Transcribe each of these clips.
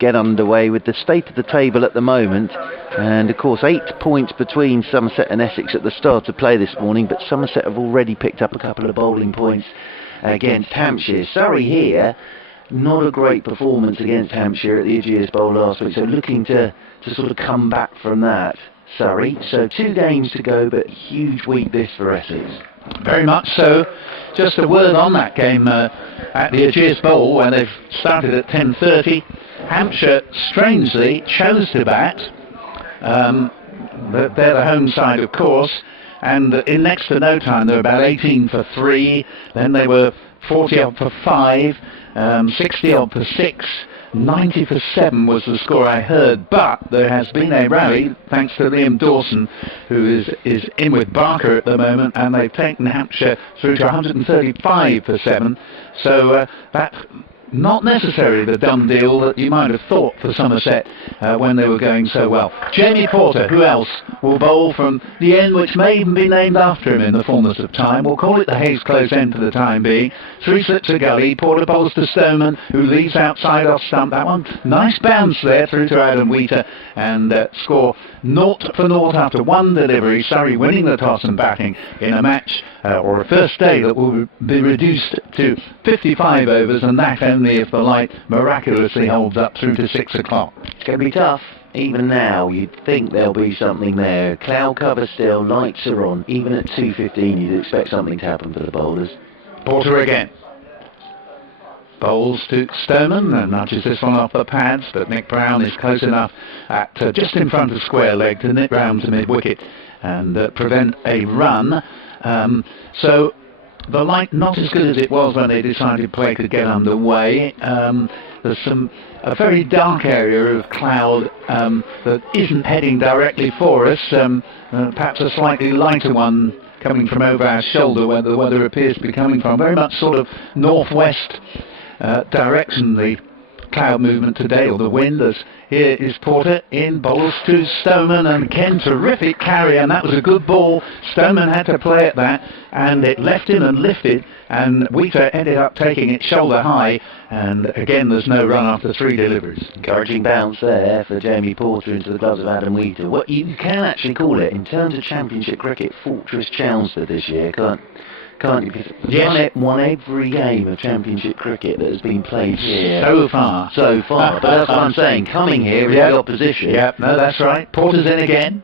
get underway with the state of the table at the moment. And of course 8 points between Somerset and Essex at the start of play this morning, but Somerset have already picked up a couple of bowling points against Hampshire. Surrey here, not a great performance against Hampshire at the Ageas Bowl last week, so looking to sort of come back from that, Surrey. So 2 games to go, but huge week this for Essex. Very much so. Just a word on that game at the Ageas Bowl, where they've started at 10:30. Hampshire, strangely, chose to bat. They're the home side, of course, and in next to no time they were about 18 for 3, then they were 40 odd for 5, 60 odd for 6, 90 for 7 was the score I heard, but there has been a rally thanks to Liam Dawson, who is in with Barker at the moment, and they've taken Hampshire through to 135 for 7, so that's not necessarily the done deal that you might have thought for Somerset when they were going so well. Jamie Porter, who else, will bowl from the end which may even be named after him in the fullness of time. We'll call it the Hayes Close end for the time being. 3 slips a gully. Porter bowls to Stoneman, who leaves outside off stump. That one, nice bounce there through to Adam Wheater, and score 0 for 0 after 1 delivery. Surrey winning the toss and batting in a match or a first day that will be reduced to 55 overs, and that only if the light miraculously holds up through to 6 o'clock. It's going to be tough. Even now, you'd think there'll be something there. Cloud cover still, lights are on. Even at 2:15, you'd expect something to happen for the bowlers. Porter again. Bowls to Stoneman and nudges this one off the pads, but Nick Brown is close enough at just in front of square leg to nip round to mid-wicket and prevent a run. So the light not as good as it was when they decided play could get underway. There's a very dark area of cloud that isn't heading directly for us, perhaps a slightly lighter one coming from over our shoulder where the weather appears to be coming from, very much sort of northwest direction, the cloud movement today, or the wind. As here is Porter in, bowls to Stoneman, and Ken, terrific carry, and that was a good ball. Stoneman had to play at that, and it left him and lifted, and Wheater ended up taking it shoulder high, and again there's no run after 3 deliveries. Encouraging bounce there for Jamie Porter into the gloves of Adam Wheater. What you can actually call it, in terms of Championship cricket, Fortress Chelmsford this year, can't you? Yes. Won every game of Championship cricket that has been played here. So far. But that's what I'm saying. Coming here is the opposition. Yeah, no, that's right. Porter's in again.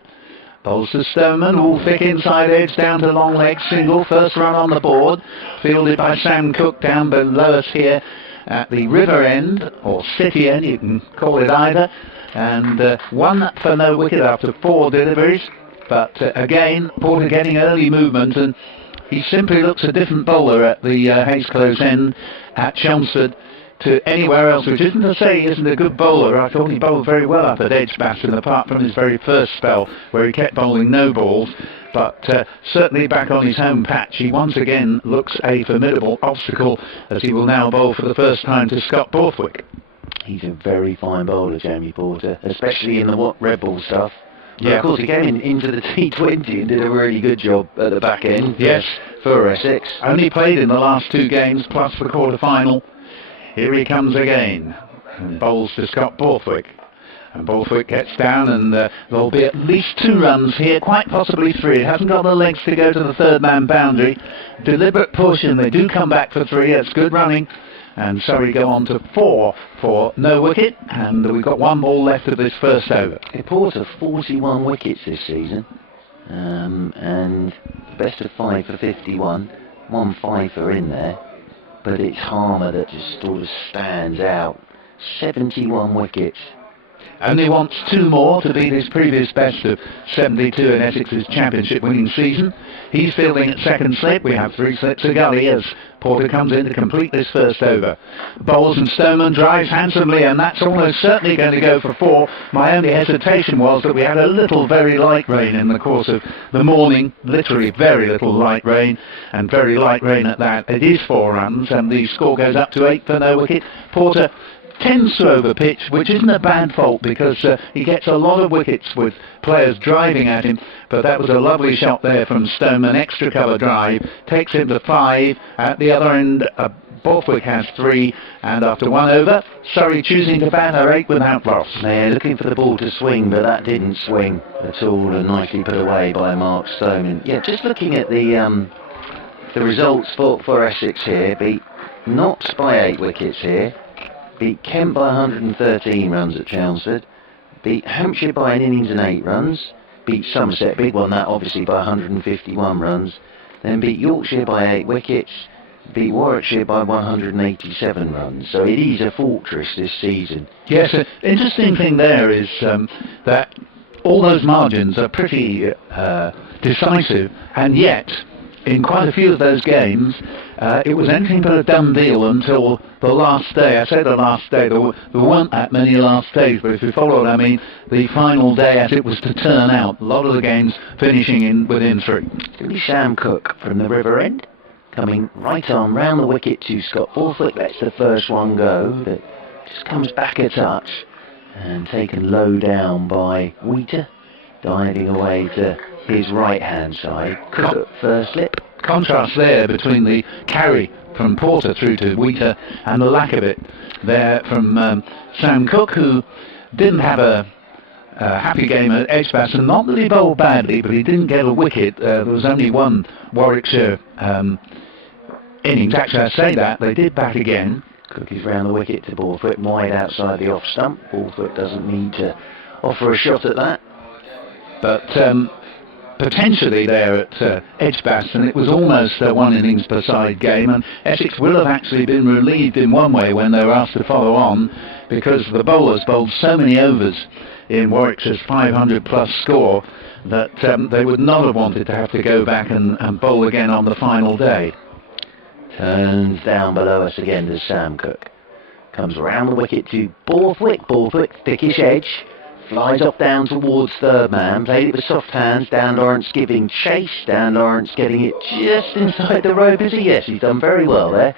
Bowls to Stoneman, all thick inside edge down to long leg, single, first run on the board. Fielded by Sam Cook down below us here at the river end, or city end, you can call it either. And 1 for no wicket after 4 deliveries. But again, Porter getting early movement, and he simply looks a different bowler at the Hayes Close end at Chelmsford to anywhere else, which isn't to say he isn't a good bowler. I thought he bowled very well up at Edgbaston, apart from his very first spell where he kept bowling no balls. But certainly back on his home patch, he once again looks a formidable obstacle, as he will now bowl for the first time to Scott Borthwick. He's a very fine bowler, Jamie Porter, especially in the red ball stuff. Yeah. Of course, he came into the T20 and did a really good job at the back end. Yes, for Essex. Only played in the last 2 games, plus the quarter-final. Here he comes again, and bowls to Scott Borthwick. And Borthwick gets down, and there'll be at least 2 runs here, quite possibly 3. It hasn't got the legs to go to the third-man boundary. Deliberate push, and they do come back for 3. It's good running. And Surrey go on to 4 for no wicket, and we've got 1 ball left of this first over. Porter 41 wickets this season, and best of 5 for 51, 1 5-er in there, but it's Harmer that just sort of stands out. 71 wickets. Only wants 2 more to beat his previous best of 72 in Essex's championship winning season. He's fielding at second slip. We have 3 slips a gully as Porter comes in to complete this first over. Bowls and Stoneman drives handsomely, and that's almost certainly going to go for 4. My only hesitation was that we had a little very light rain in the course of the morning, literally very little light rain, and very light rain at that. It is 4 runs, and the score goes up to 8 for no wicket. Porter tends to overpitch, which isn't a bad fault, because he gets a lot of wickets with players driving at him, but that was a lovely shot there from Stoneman, extra cover drive, takes him to 5. At the other end, a Borthwick has 3, and after 1 over, Surrey choosing to bat her 8 without loss. They're looking for the ball to swing, but that didn't swing at all, and nicely put away by Mark Stoneman. Yeah, just looking at the results for Essex here, beat Notts by 8 wickets here, beat Kent by 113 runs at Chelmsford, beat Hampshire by an innings and 8 runs, beat Somerset, big one that obviously, by 151 runs, then beat Yorkshire by 8 wickets, beat Warwickshire by 187 runs. So it is a fortress this season. Yes, an interesting thing there is that all those margins are pretty decisive, and yet in quite a few of those games it was anything but a done deal until the last day. I say the last day, there weren't that many last days, but if you follow what I mean, the final day as it was to turn out, a lot of the games finishing within 3. It's going to be Sam Cook from the River End, coming right on round the wicket to Scott Borthwick. Lets the first one go, but just comes back a touch and taken low down by Wheater, diving away to his right hand side. Cook at first slip. Contrast there between the carry from Porter through to Wheater and the lack of it there from Sam Cook, who didn't have a happy game at Edgbaston. Not that he bowled badly, but he didn't get a wicket. There was only one Warwickshire innings. Actually, I say that, they did bat again. Cook is round the wicket to Borthwick, wide outside the off stump. Borthwick doesn't need to offer a shot at that. But potentially there at Edgbaston, it was almost a 1 innings per side game, and Essex will have actually been relieved in one way when they were asked to follow on, because the bowlers bowled so many overs in Warwickshire's 500 plus score that they would not have wanted to have to go back and bowl again on the final day. Turns down below us again to Sam Cook. Comes round the wicket to Borthwick. Borthwick, thickish edge. Flies off down towards third man. Played it with soft hands. Dan Lawrence giving chase. Dan Lawrence getting it just inside the rope. Is he? Yes, he's done very well there.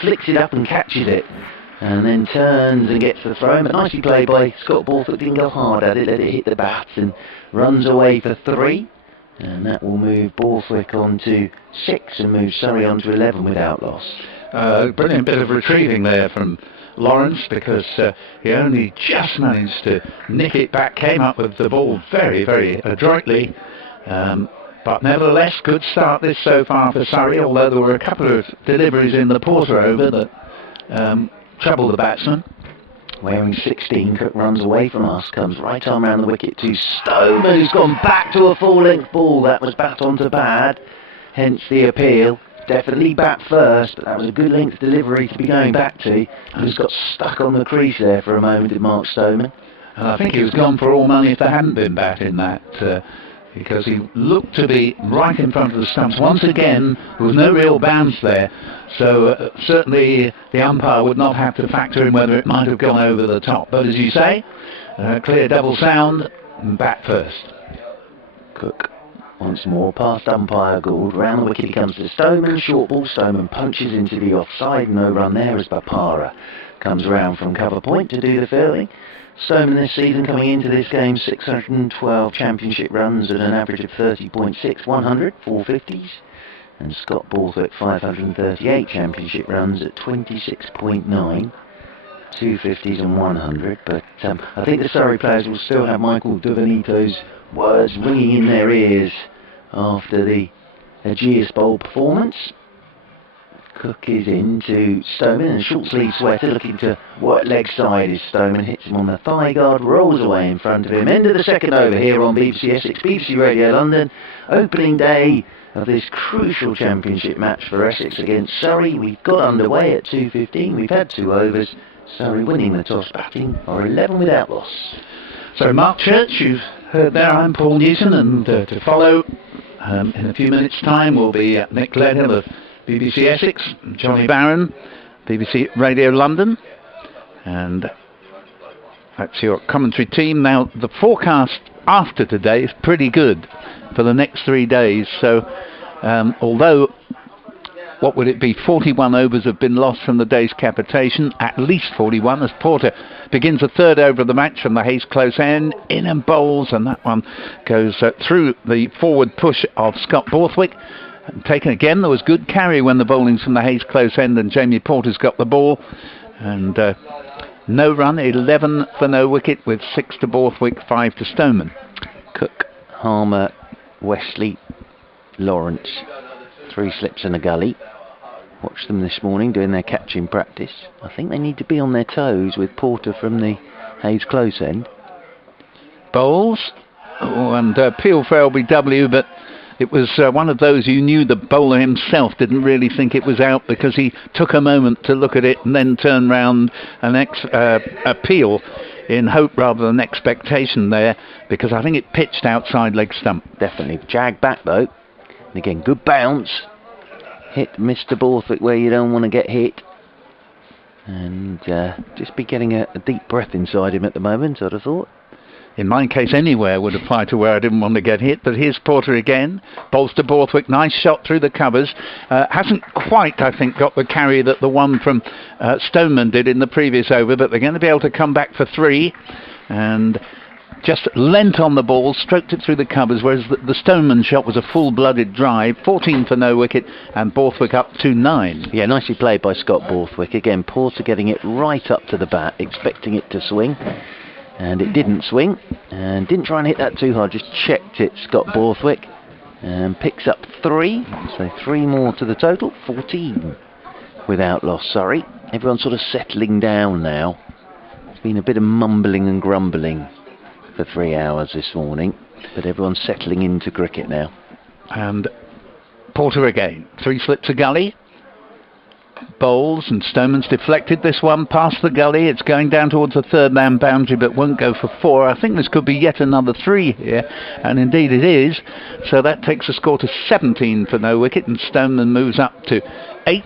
Flicks it up and catches it. And then turns and gets the throw. But nicely played by Scott Borthwick. Didn't go hard at it. Let it hit the bat and runs away for 3. And that will move Borthwick on to 6 and move Surrey on to 11 without loss. Brilliant bit of retrieving there from Lawrence, because he only just managed to nick it back, came up with the ball very, very adroitly. But nevertheless, good start this so far for Surrey, although there were a couple of deliveries in the Porter over that troubled the batsman. Wearing 16, Cook runs away from us, comes right arm round the wicket to Stoneman, who's gone back to a full-length ball. That was bat onto bad, hence the appeal. Definitely bat first, but that was a good length delivery to be going back to. Who's got stuck on the crease there for a moment, did Mark Stoneman. And I think he was gone for all money if there hadn't been bat in that, because he looked to be right in front of the stumps. Once again, there was no real bounce there, so certainly the umpire would not have to factor in whether it might have gone over the top. But as you say, clear double sound, and bat first. Cook once more past umpire Gould. Round the wicket he comes to Stoneman. Short ball. Stoneman punches into the offside. No run there as Bapara comes round from cover point to do the fielding. Stoneman this season coming into this game 612 championship runs at an average of 30.6, 100, 450s. And Scott Borthwick 538 championship runs at 26.9, 250s and 100. But I think the Surrey players will still have Michael Duvanito's words ringing in their ears after the Aegeus Bowl performance. Cook is into Stoneman, and short sleeve sweater looking to work leg side is Stoneman, hits him on the thigh guard, rolls away in front of him. End of the second over here on BBC Essex, BBC Radio London. Opening day of this crucial championship match for Essex against Surrey. We've got underway at 2:15. We've had 2 overs. Surrey winning the toss, batting or 11 without loss. So Mark Church, you've heard there. I'm Paul Newton, and to follow in a few minutes' time will be Nick Gledhill of BBC Essex, Johnny Barron, BBC Radio London, and that's your commentary team. Now, the forecast after today is pretty good for the next 3 days, so although, what would it be, 41 overs have been lost from the day's capitation, at least 41, as Porter begins the 3rd over of the match from the Hayes close end, in and bowls, and that one goes through the forward push of Scott Borthwick. taken again. There was good carry when the bowling's from the Hayes close end, and Jamie Porter's got the ball. And no run, 11 for no wicket, with 6 to Borthwick, 5 to Stoneman. Cook, Harmer, Wesley, Lawrence, 3 slips and a gully. Watched them this morning doing their catching practice. I think they need to be on their toes with Porter from the Hayes close end. Bowls, and Peel for LBW, but it was one of those you knew the bowler himself didn't really think it was out, because he took a moment to look at it and then turn round and appeal in hope rather than expectation there, because I think it pitched outside leg stump. Definitely jagged back though. And again, good bounce. Hit Mr. Borthwick where you don't want to get hit. And just be getting a deep breath inside him at the moment, I'd have thought. In my case, anywhere would apply to where I didn't want to get hit. But here's Porter again. Bowls to Borthwick. Nice shot through the covers. Hasn't quite, I think, got the carry that the one from Stoneman did in the previous over. But they're going to be able to come back for 3. And just leant on the ball, stroked it through the covers, whereas the Stoneman shot was a full-blooded drive. 14 for no wicket, and Borthwick up to 9. Yeah, nicely played by Scott Borthwick. Again, Porter getting it right up to the bat, expecting it to swing. And it didn't swing, and didn't try and hit that too hard, just checked it, Scott Borthwick, and picks up 3, so 3 more to the total, 14 without loss, Surrey. Everyone's sort of settling down now. It's been a bit of mumbling and grumbling for 3 hours this morning, but everyone's settling into cricket now. And Porter again, 3 slips a gully. Bowls, and Stoneman's deflected this one past the gully. It's going down towards the third man boundary, but won't go for 4. I think this could be yet another 3 here, and indeed it is. So that takes the score to 17 for no wicket, and Stoneman moves up to 8.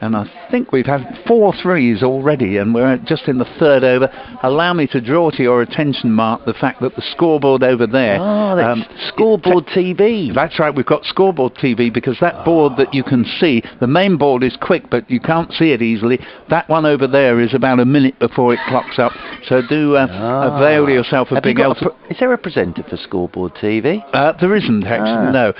And I think we've had 4 threes already, and we're just in the 3rd over. Allow me to draw to your attention, Mark, the fact that the scoreboard over there... Oh, that's scoreboard TV. That's right, we've got scoreboard TV, because that board that you can see, the main board is quick, but you can't see it easily. That one over there is about a minute before it clocks up. So do avail yourself of being able to... Is there a presenter for scoreboard TV? There isn't, actually, no.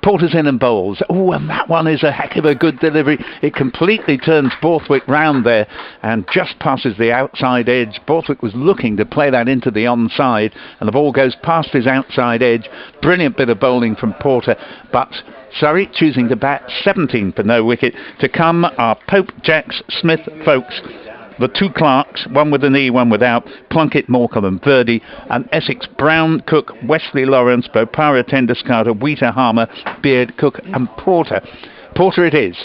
Porter's in and bowls. Oh, and that one is a heck of a good delivery. It completely turns Borthwick round there and just passes the outside edge. Borthwick was looking to play that into the onside, and the ball goes past his outside edge. Brilliant bit of bowling from Porter, but Surrey choosing to bat. 17 for no wicket. To come are Pope, Jacks, Smith, Folkes, the 2 Clarks, one with an E, one without, Plunkett, Morecambe and Verdi, and Essex, Brown, Cook, Wesley, Lawrence, Bopara, Tenduscarter, Wheater, Harmer, Beard, Cook and Porter. Porter it is.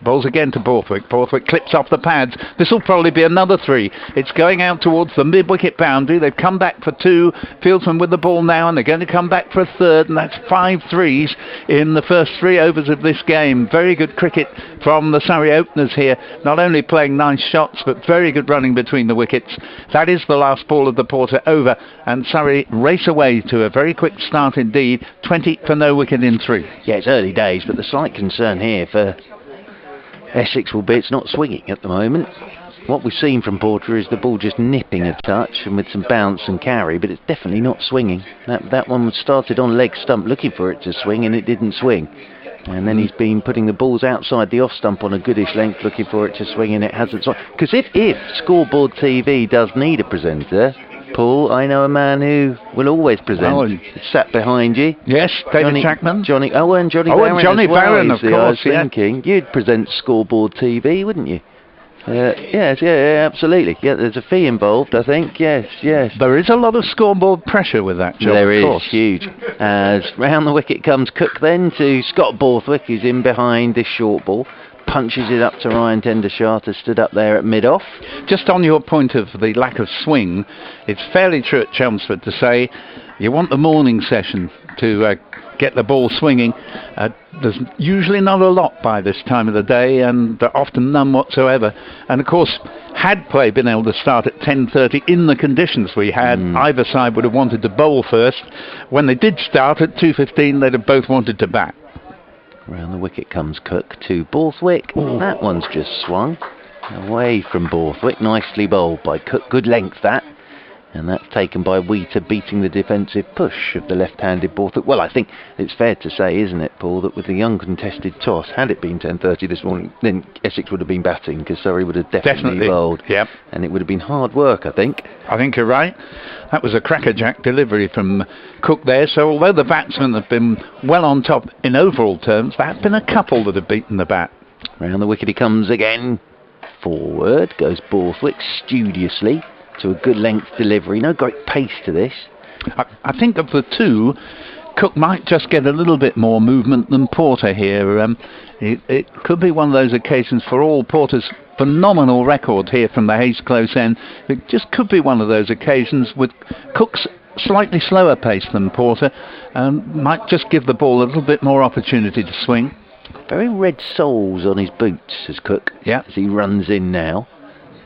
Bowls again to Borthwick. Borthwick clips off the pads. This will probably be another 3. It's going out towards the mid-wicket boundary. They've come back for 2. Fieldsman with the ball now, and they're going to come back for a 3rd, and that's 5 threes in the first 3 overs of this game. Very good cricket from the Surrey openers here. Not only playing nice shots, but very good running between the wickets. That is the last ball of the Porter over, and Surrey race away to a very quick start indeed. 20 for no wicket in 3. Yeah, it's early days, but the slight concern here for Essex will be it's not swinging at the moment. What we've seen from Porter is the ball just nipping a touch and with some bounce and carry, but it's definitely not swinging. That one was started on leg stump looking for it to swing, and it didn't swing. And then he's been putting the balls outside the off stump on a goodish length looking for it to swing, and it hasn't swung. Because if scoreboard TV does need a presenter, Paul, I know a man who will always present. Oh, sat behind you. Yes, David Trackman. And Johnny Barron Barron, of course. I was thinking you'd present scoreboard TV, wouldn't you? Yes, absolutely. Yeah, there's a fee involved, I think. Yes. There is a lot of scoreboard pressure with that job. There of is, course. huge. As round the wicket comes Cook then to Scott Borthwick, who's in behind this short ball. Punches it up to Ryan Tenduscarter, stood up there at mid-off. Just on your point of the lack of swing, it's fairly true at Chelmsford to say you want the morning session to get the ball swinging. There's usually not a lot by this time of the day, and often none whatsoever. And of course, had play been able to start at 10:30 in the conditions we had, either side would have wanted to bowl first. When they did start at 2:15, they'd have both wanted to bat. Round the wicket comes Cook to Borthwick. That one's just swung away from Borthwick. Nicely bowled by Cook. Good length that. And that's taken by Wheater beating the defensive push of the left-handed Borthwick. Well, I think it's fair to say, isn't it, Paul, that with the uncontested toss, had it been 10:30 this morning, then Essex would have been batting, because Surrey would have definitely bowled. Yep. And it would have been hard work, I think. I think you're right. That was a crackerjack delivery from Cook there. So although the batsmen have been well on top in overall terms, there have been a couple that have beaten the bat. Round the wicket he comes again. Forward goes Borthwick studiously to a good length delivery. No great pace to this. I think of the two, Cook might just get a little bit more movement than Porter here. It could be one of those occasions, for all Porter's phenomenal record here from the Hayes close end, it just could be one of those occasions with Cook's slightly slower pace than Porter, might just give the ball a little bit more opportunity to swing. Very red soles on his boots, says Cook, as he runs in now.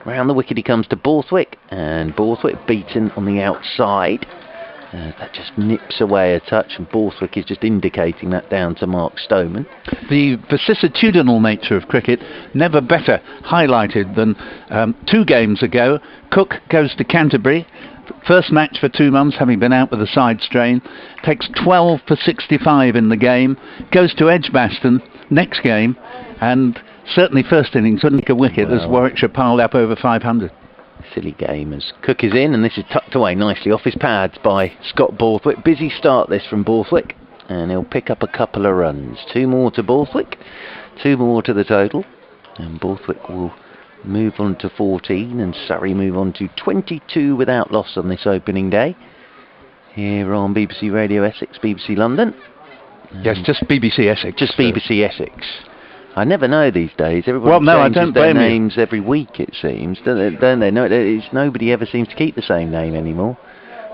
Round the wicket he comes to Borthwick, and Borthwick beaten on the outside. That just nips away a touch, and Borthwick is just indicating that down to Mark Stoneman. The vicissitudinal nature of cricket never better highlighted than 2 games ago. Cook goes to Canterbury, first match for 2 months, having been out with a side strain, takes 12 for 65 in the game, goes to Edgbaston next game, and certainly first innings wouldn't take a wicket as Warwickshire piled up over 500. Silly game as Cook is in, and this is tucked away nicely off his pads by Scott Borthwick. Busy start this from Borthwick, and he'll pick up a couple of runs. 2 more to Borthwick, 2 more to the total, and Borthwick will move on to 14, and Surrey move on to 22 without loss on this opening day here on BBC Radio Essex, BBC London. Yes, just BBC Essex. Just BBC Essex. I never know these days. Everybody changes their names every week, it seems, don't they? No, nobody ever seems to keep the same name anymore.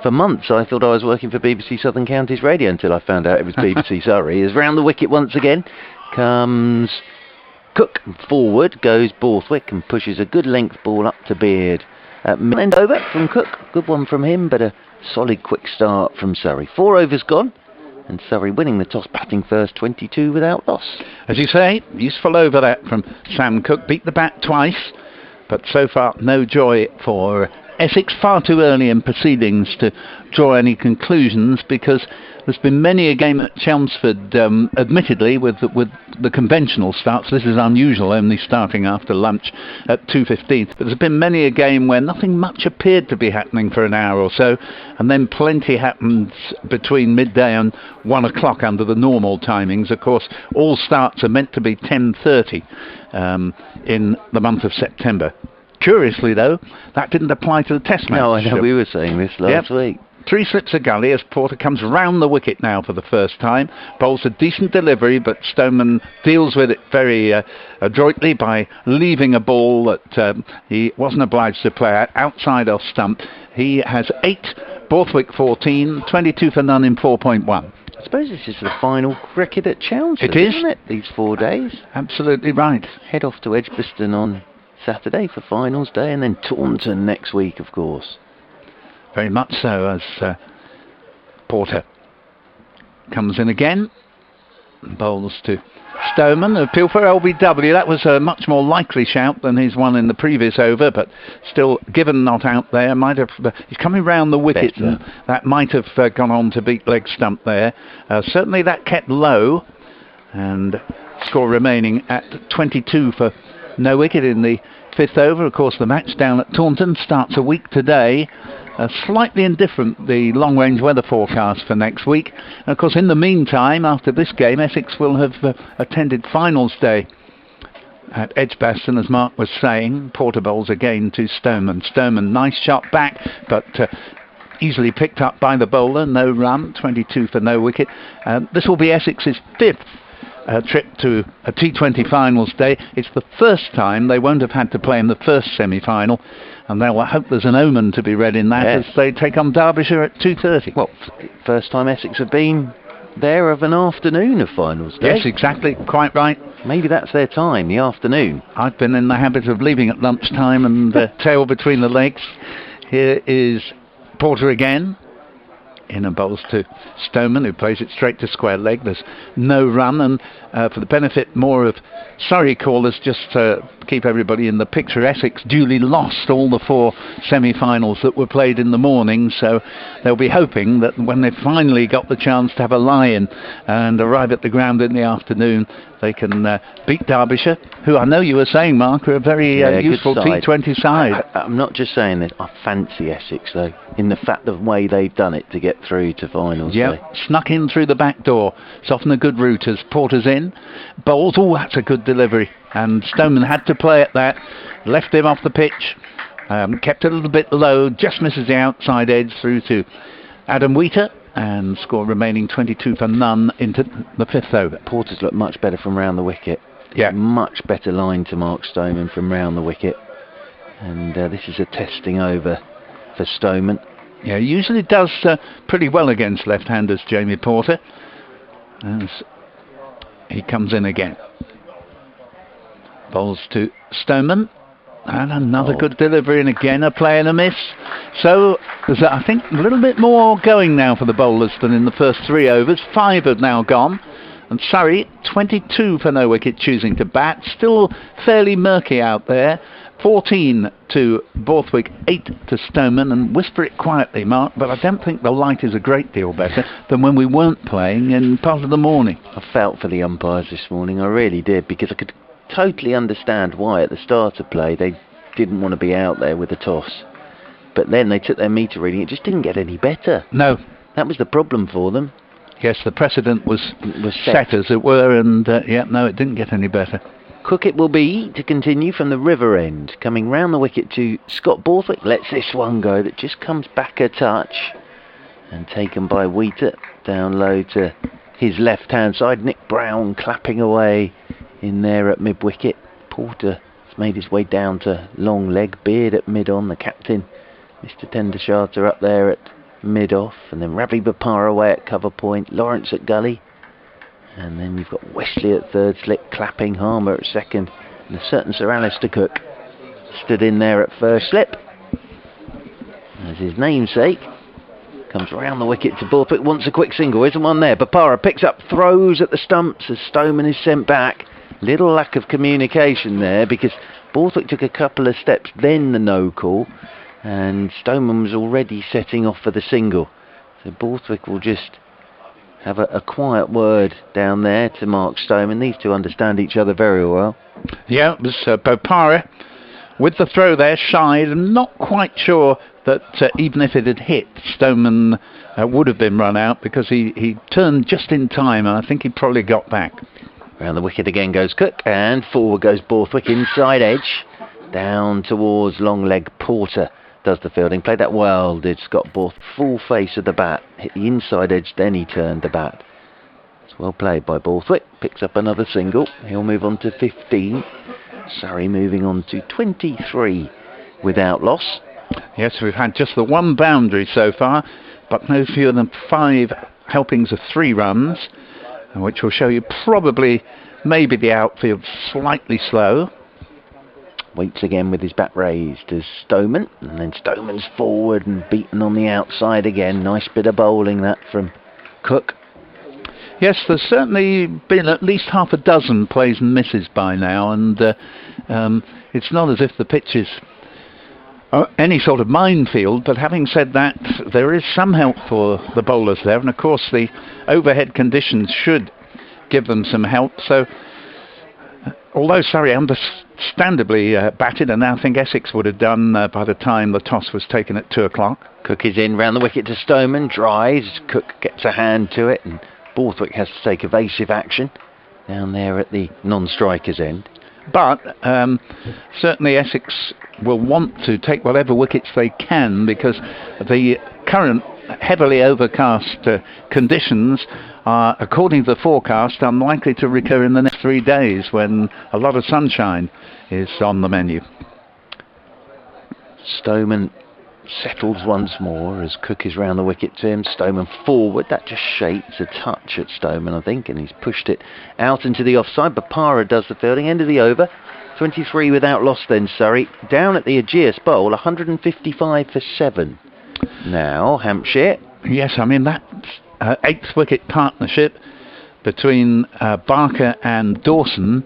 For months I thought I was working for BBC Southern Counties Radio until I found out it was BBC Surrey. As round the wicket once again comes Cook. Forward goes Borthwick and pushes a good length ball up to Beard. End over from Cook. Good one from him, but a solid quick start from Surrey. 4 overs gone, and Surrey winning the toss, batting first, 22 without loss. As you say, useful over that from Sam Cook. Beat the bat twice, but so far no joy for Essex. Far too early in proceedings to draw any conclusions, because there's been many a game at Chelmsford, admittedly with the conventional starts. This is unusual, only starting after lunch at 2:15. But there's been many a game where nothing much appeared to be happening for an hour or so, and then plenty happened between midday and 1 o'clock under the normal timings. Of course, all starts are meant to be 10:30 in the month of September. Curiously, though, that didn't apply to the Test match. No, I know, we were saying this last week. 3 slips a gully as Porter comes round the wicket now for the first time. Bowls a decent delivery, but Stoneman deals with it very adroitly by leaving a ball that he wasn't obliged to play at, outside off stump. He has 8, Borthwick 14, 22 for none in 4.1. I suppose this is the final cricket at Chelmsford, isn't it, these 4 days? Absolutely right. Head off to Edgbaston on Saturday for finals day, and then Taunton next week, of course. Very much so, as Porter comes in again, bowls to Stoneman. Appeal for LBW. That was a much more likely shout than his one in the previous over, but still, given not out there, might have. He's coming round the wicket, and that might have gone on to beat leg stump there. Certainly, that kept low, and score remaining at 22 for no wicket in the 5th over. Of course, the match down at Taunton starts a week today. Slightly indifferent, the long-range weather forecast for next week. And of course, in the meantime, after this game, Essex will have attended finals day at Edgbaston, as Mark was saying. Porter bowls again to Stoneman. Stoneman, nice shot back, but easily picked up by the bowler. No run, 22 for no wicket. This will be Essex's 5th trip to a T20 finals day. It's the first time they won't have had to play in the first semi-final, and they'll hope there's an omen to be read in that as they take on Derbyshire at 2:30. Well, first time Essex have been there of an afternoon of finals day. Yes, exactly, quite right. Maybe that's their time, the afternoon. I've been in the habit of leaving at lunchtime and tail between the legs. Here is Porter again. in and bowls to Stoneman, who plays it straight to square leg. There's no run, and for the benefit more of Surrey callers, just to keep everybody in the picture, Essex duly lost all the 4 semi-finals that were played in the morning, so they'll be hoping that when they finally got the chance to have a lie-in and arrive at the ground in the afternoon, they can beat Derbyshire, who I know you were saying, Mark, are a very useful T20 side. I'm not just saying that. I fancy Essex, though, in the fact of the way they've done it to get through to finals. Yeah, snuck in through the back door. It's often a good route as Porter's in. Bowls, oh, that's a good delivery. And Stoneman had to play at that. Left him off the pitch. Kept a little bit low. Just misses the outside edge through to Adam Wheater. And score remaining 22 for none into the 5th over. Porter's looked much better from round the wicket. Yeah. Much better line to Mark Stoneman from round the wicket. And this is a testing over for Stoneman. Yeah, he usually does pretty well against left-handers, Jamie Porter. As he comes in again. Bowls to Stoneman. And another good delivery, and again a play and a miss. So there's, I think, a little bit more going now for the bowlers than in the first 3 overs. 5 have now gone. And Surrey, 22 for no wicket, choosing to bat. Still fairly murky out there. 14 to Borthwick, 8 to Stoneman. And whisper it quietly, Mark, but I don't think the light is a great deal better than when we weren't playing in part of the morning. I felt for the umpires this morning, I really did, because I could totally understand why at the start of play they didn't want to be out there with the toss. But then they took their meter reading, it just didn't get any better. No. That was the problem for them. Yes, the precedent was set as it were, and no, it didn't get any better. Cook it will be to continue from the river end, coming round the wicket to Scott Borthwick. Lets this one go, that just comes back a touch, and taken by Wheater down low to his left hand side. Nick Brown clapping away in there at mid-wicket. Porter has made his way down to long leg. Beard at mid-on. The captain, Mr. Tendershata, up there at mid-off. And then Ravi Bopara away at cover point. Lawrence at gully. And then you've got Wesley at third slip, clapping. Harmer at second. And a certain Sir Alistair Cook stood in there at first slip. As his namesake comes round the wicket to Borthwick. Wants a quick single. Isn't one there. Bopara picks up, throws at the stumps as Stoneman is sent back. Little lack of communication there, because Borthwick took a couple of steps, then the no call, and Stoneman was already setting off for the single. So Borthwick will just have a quiet word down there to Mark Stoneman. These two understand each other very well. Yeah, it was Bopara with the throw there, shied, and not quite sure that even if it had hit, Stoneman would have been run out, because he turned just in time, and I think he probably got back. Round the wicket again goes Cook, and forward goes Borthwick, inside edge, down towards long leg. Porter does the fielding. Played that well, did Scott Borthwick. Full face of the bat, hit the inside edge, then he turned the bat. It's well played by Borthwick. Picks up another single. He'll move on to 15. Surrey moving on to 23 without loss. Yes, we've had just the one boundary so far, but no fewer than 5 helpings of 3 runs, which will show you probably maybe the outfield slightly slow. Waits again with his bat raised as Stoneman, and then Stoneman's forward and beaten on the outside again. Nice bit of bowling that from Cook. Yes, there's certainly been at least half a dozen plays and misses by now, and it's not as if the pitch is any sort of minefield, but having said that, there is some help for the bowlers there, and of course the overhead conditions should give them some help. So although Surrey understandably batted, and I think Essex would have done by the time the toss was taken at 2 o'clock. Cook is in round the wicket to Stoneman, dries. Cook gets a hand to it, and Borthwick has to take evasive action down there at the non-striker's end. But certainly Essex will want to take whatever wickets they can, because the current heavily overcast conditions are, according to the forecast, unlikely to recur in the next 3 days, when a lot of sunshine is on the menu. Stoneman settles once more as Cook is round the wicket to him. Stoneman forward, that just shapes a touch at Stoneman, I think, and he's pushed it out into the offside. Bopara does the fielding. End of the over. 23 without loss then, Surrey. Down at the Aegeus Bowl, 155 for 7. Now Hampshire Yes, I mean, that eighth wicket partnership between Barker and Dawson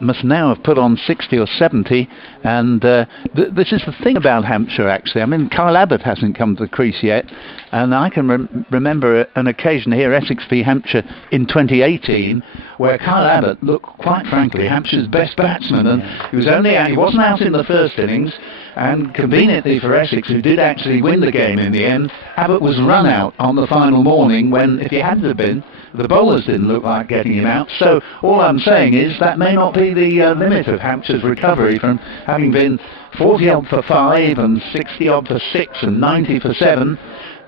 must now have put on 60 or 70, and this is the thing about Hampshire, actually. I mean, Kyle Abbott hasn't come to the crease yet, and I can remember an occasion here, Essex v Hampshire in 2018, where Kyle Abbott looked, quite frankly, Hampshire's best batsman, and he wasn't out in the first innings, and conveniently for Essex, who did actually win the game in the end, Abbott was run out on the final morning when, if he hadn't have been, the bowlers didn't look like getting him out. So all I'm saying is that may not be the limit of Hampshire's recovery from having been 40 odd for 5 and 60 odd for 6 and 90 for 7.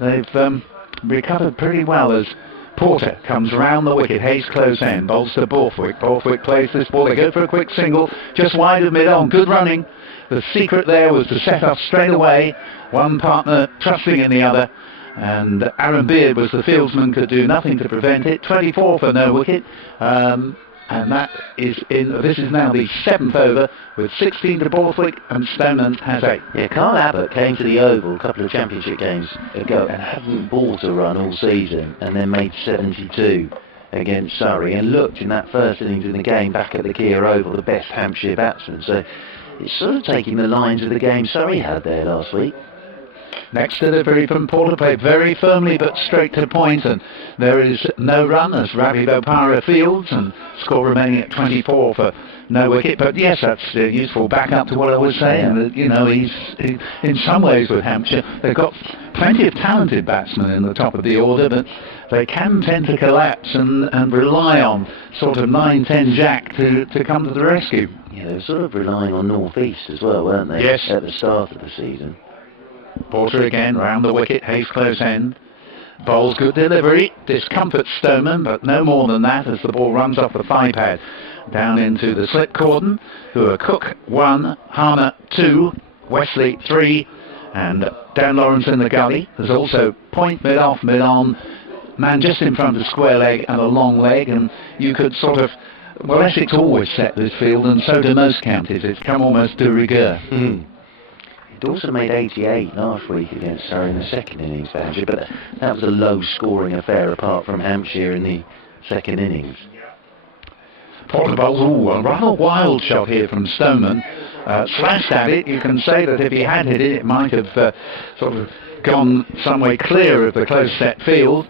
They've recovered pretty well as Porter comes round the wicket. Hayes close end, bowls to Borthwick. Borthwick plays this ball. They go for a quick single just wide of mid-on. Good running. The secret there was to set up straight away, one partner trusting in the other, and Aaron Beard was the fieldsman, could do nothing to prevent it. 24 for no wicket, and that is this is now the 7th over with 16 to Borthwick, and Stoneman has 8. Yeah, Kyle Abbott came to the Oval a couple of championship games ago and hadn't bought a run all season, and then made 72 against Surrey, and looked in that first innings of the game back at the Kia Oval the best Hampshire batsman. So it's sort of taking the lines of the game Surrey had there last week. Next delivery from Porter, played very firmly but straight to the point, and there is no run as Ravi Bopara fields, and score remaining at 24 for no wicket. But yes, that's useful backup to what I was saying. You know, he's in some ways with Hampshire, they've got plenty of talented batsmen in the top of the order, but they can tend to collapse and rely on sort of 9-10 Jack to come to the rescue. Yeah, they were sort of relying on North East as well, weren't they? Yes. At the start of the season. Porter again, round the wicket, Hayes close end. Bowls good delivery, discomforts Stoneman, but no more than that as the ball runs off the 5-pad. Down into the slip cordon, who are Cook 1, Harmer 2, Wesley 3, and Dan Lawrence in the gully. There's also point mid-off, mid-on, man just in front of square leg and a long leg, and you could sort of, well, Essex always set this field, and so do most counties. It's come almost de rigueur. Dawson made 88 last week against Surrey in the second innings for Hampshire, but that was a low-scoring affair apart from Hampshire in the second innings. Porter bowls, a rather wild shot here from Stoneman. Slashed at it. You can say that if he had hit it, it might have sort of gone some way clear of the close-set field.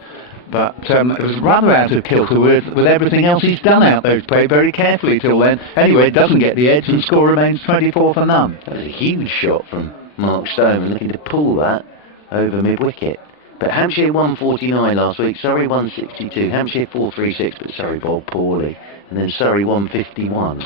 But it was rather out of kilter with everything else he's done out there. He's played very carefully till then. Anyway, it doesn't get the edge, and score remains 24 for none. That was a huge shot from Mark Stoneman, looking to pull that over mid-wicket. But Hampshire 149 last week, Surrey 162. Hampshire 436, but Surrey bowled poorly. And then Surrey 151.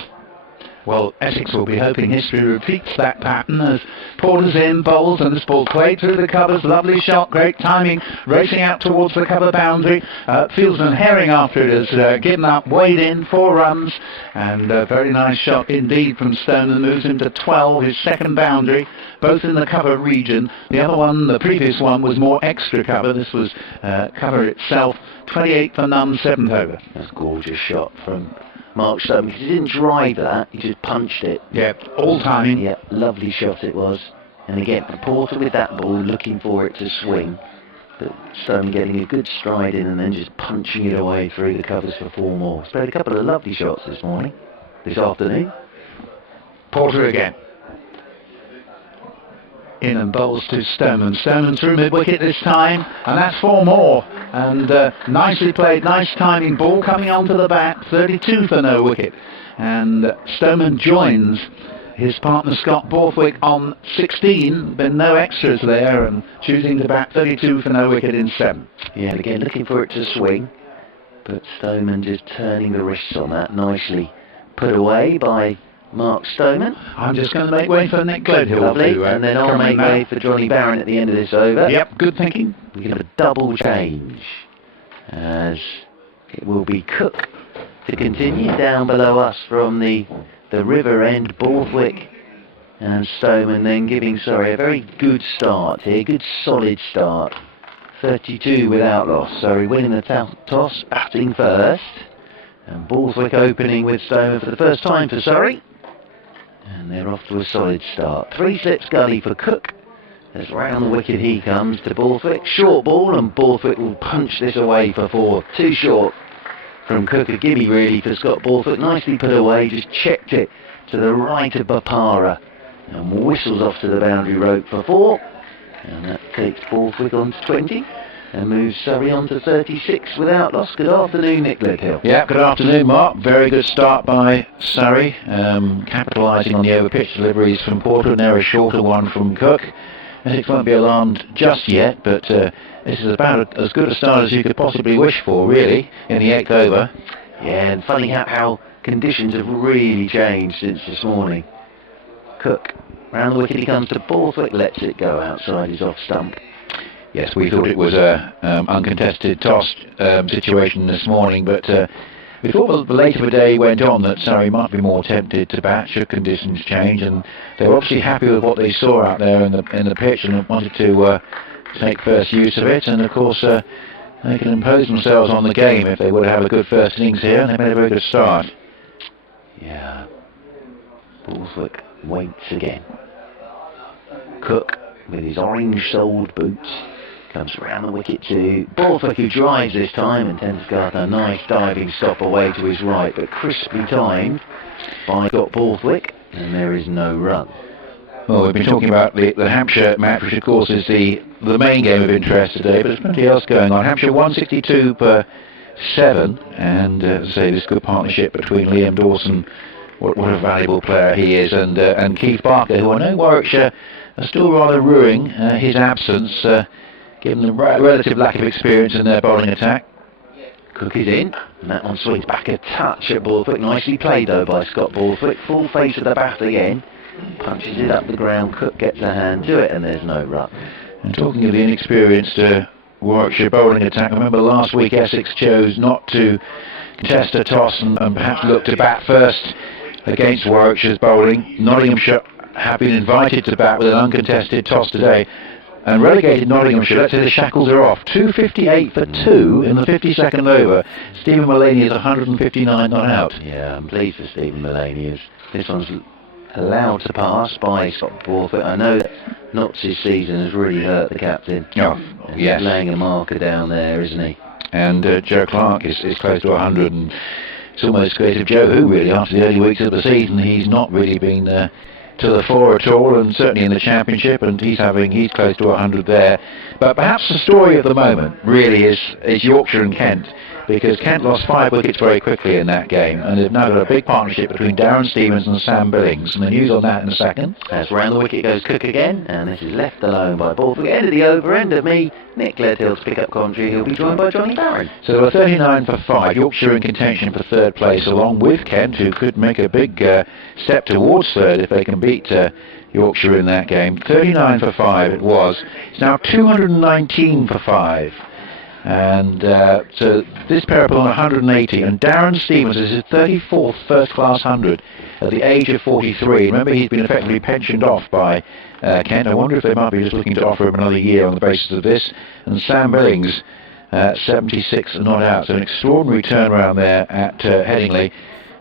Well, Essex will be hoping history repeats that pattern as Porter's in, bowls, and this ball played through the covers. Lovely shot, great timing, racing out towards the cover boundary. Fieldsman herring after it has given up, weighed in, 4 runs, and a very nice shot indeed from Stoneman. Moves him to 12, his second boundary, both in the cover region. The other one, the previous one, was more extra cover. This was cover itself. 28 for none, 7th over. That's a gorgeous shot from Mark Stoneman, because he didn't drive that, he just punched it. Yeah, all timing. Yeah, lovely shot it was. And again, Porter with that ball, looking for it to swing. But Stoneman getting a good stride in and then just punching it away through the covers for 4 more. He's played a couple of lovely shots this afternoon. Porter again. In and bowls to Stoneman. Stoneman through mid-wicket this time, and that's 4 more. And nicely played, nice timing. Ball coming onto the bat, 32 for no wicket. And Stoneman joins his partner Scott Borthwick on 16. Been no extras there, and choosing to bat 32 for no wicket in 7. Yeah, and again looking for it to swing, but Stoneman just turning the wrists on that, nicely put away by Mark Stoneman. I'm just going to make way for Nick Gledhill. Lovely, and then I'll make way for Johnny Barron at the end of this over. Yep, good thinking. We can have a double change, as it will be Cook to continue down below us from the river end, Borthwick, and Stoneman then giving Surrey a very good start here, good solid start. 32 without loss. Surrey winning the toss, batting first, and Borthwick opening with Stoneman for the first time for Surrey. And they're off to a solid start. 3 slips gully for Cook, As round the wicket he comes to Borthwick. Short ball, and Borthwick will punch this away for 4. Too short from Cook. A gimme really for Scott Borthwick. Nicely put away, just checked it to the right of Bapara and whistles off to the boundary rope for 4. And that takes Borthwick on to 20 and moves Surrey on to 36 without loss. Good afternoon, Nick Leadhill. Yeah, good afternoon, Mark. Very good start by Surrey, capitalising on the over-pitch deliveries from Porter, and there a shorter one from Cook. Essex won't be alarmed just yet, but this is about as good a start as you could possibly wish for, really, in the 8th over. Yeah, and funny how conditions have really changed since this morning. Cook, round the wicket he comes to Borthwick, lets it go outside his off stump. Yes, we thought it was a uncontested toss situation this morning, but we thought the later the day went on that Surrey might be more tempted to bat should conditions change, and they were obviously happy with what they saw out there in the pitch and wanted to take first use of it, and of course they can impose themselves on the game if they were to have a good first innings here, and they made a very good start. Yeah, Borthwick waits again. Cook, with his orange-soled boots, comes around the wicket to Borthwick, who drives this time and tends to go a nice diving stop away to his right, but crisply timed by Scott Borthwick, and there is no run. Well, we've been talking about the Hampshire match, which of course is the main game of interest today, but there's plenty else going on. Hampshire 162 per 7, and as I say, this good partnership between Liam Dawson, what a valuable player he is, and Keith Barker, who I know Warwickshire are still rather rueing his absence, given the relative lack of experience in their bowling attack. Cook is in, and that one swings back a touch at Borthwick. Nicely played though by Scott Borthwick. Full face of the bat again, punches it up the ground. Cook gets a hand to it, and there's no run. And talking of the inexperienced Warwickshire bowling attack, I remember last week Essex chose not to contest a toss and perhaps look to bat first against Warwickshire's bowling. Nottinghamshire have been invited to bat with an uncontested toss today and relegated Nottinghamshire. Let's say the shackles are off. 258 for 2 in the 52nd over. Stephen Mullaney is 159 not out. Yeah, I'm pleased for Stephen Mullaney. This one's allowed to pass by Scott Borthwick. I know that Knott's season has really hurt the captain. Oh, yes. He's laying a marker down there, isn't he? And Joe Clark is close to 100, and it's almost Creative Joe who really, after the early weeks of the season, he's not really been to the fore at all, and certainly in the championship, and he's close to 100 there. But perhaps the story of the moment really is Yorkshire and Kent, because Kent lost 5 wickets very quickly in that game, and they've now got a big partnership between Darren Stevens and Sam Billings, and the news on that in a second. As round the wicket goes Cook again, and this is left alone by Borthwick. End of the over, end of me. Nick Leadhill to pick up commentary. He'll be joined by Johnny Barron. So there were 39 for 5. Yorkshire in contention for 3rd place, along with Kent, who could make a big step towards 3rd if they can beat Yorkshire in that game. 39 for 5 it was. It's now 219 for 5. And so this pair are on 180, and Darren Stevens is his 34th first-class 100 at the age of 43. Remember, he's been effectively pensioned off by Kent. I wonder if they might be just looking to offer him another year on the basis of this. And Sam Billings, 76 not out, so an extraordinary turnaround there at Headingley.